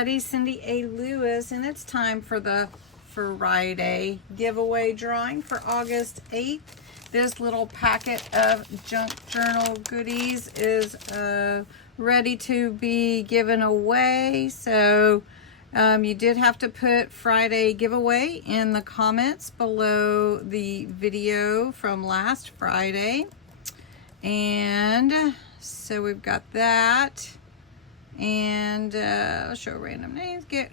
everybody, CindyALewis, and it's time for the Friday giveaway drawing for August 8th. This little packet of junk journal goodies is ready to be given away. So you did have to put Friday giveaway in the comments below the video from last Friday. And so we've got that. And I'll show random names, get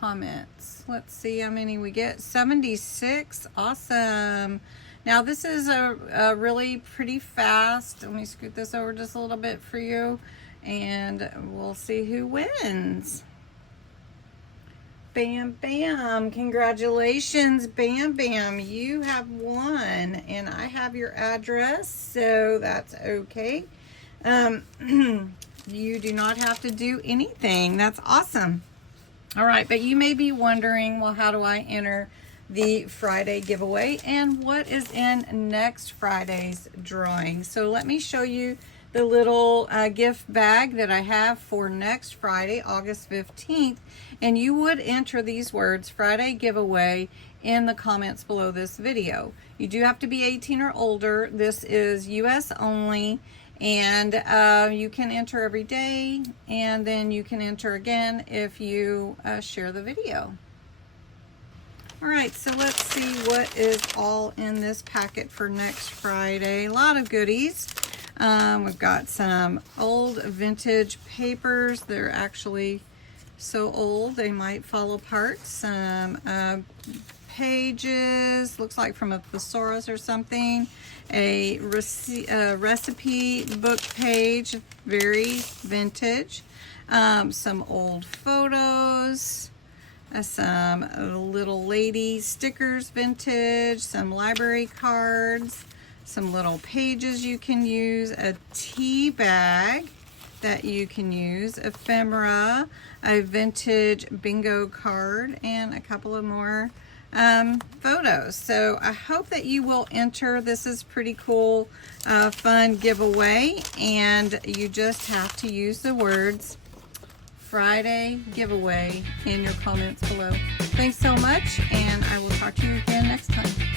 comments. Let's see how many we get. 76. Awesome. Now this is a really pretty fast. Let me scoot this over just a little bit for you, and we'll see who wins. Bam Bam, congratulations Bam Bam, you have won, and I have your address, so that's okay. You do not have to do anything. That's awesome. All right, but you may be wondering, well, how do I enter the Friday giveaway and what is in next Friday's drawing? So let me show you the little gift bag that I have for next Friday, August 15th. And you would enter these words, Friday giveaway, in the comments below this video. You do have to be 18 or older. This is US only. And you can enter every day, and then you can enter again if you share the video. All right, so let's see what is all in this packet for next Friday. A lot of goodies. We've got some old vintage papers. They're actually so old they might fall apart. Some pages, looks like from a thesaurus or something. A recipe book page, very vintage. Some old photos, some little lady stickers, vintage, some library cards, some little pages you can use, a tea bag that you can use, ephemera, a vintage bingo card, and a couple of more photos. So I hope that you will enter. This is pretty cool, fun giveaway, and you just have to use the words Friday giveaway in your comments below. Thanks so much, and I will talk to you again next time.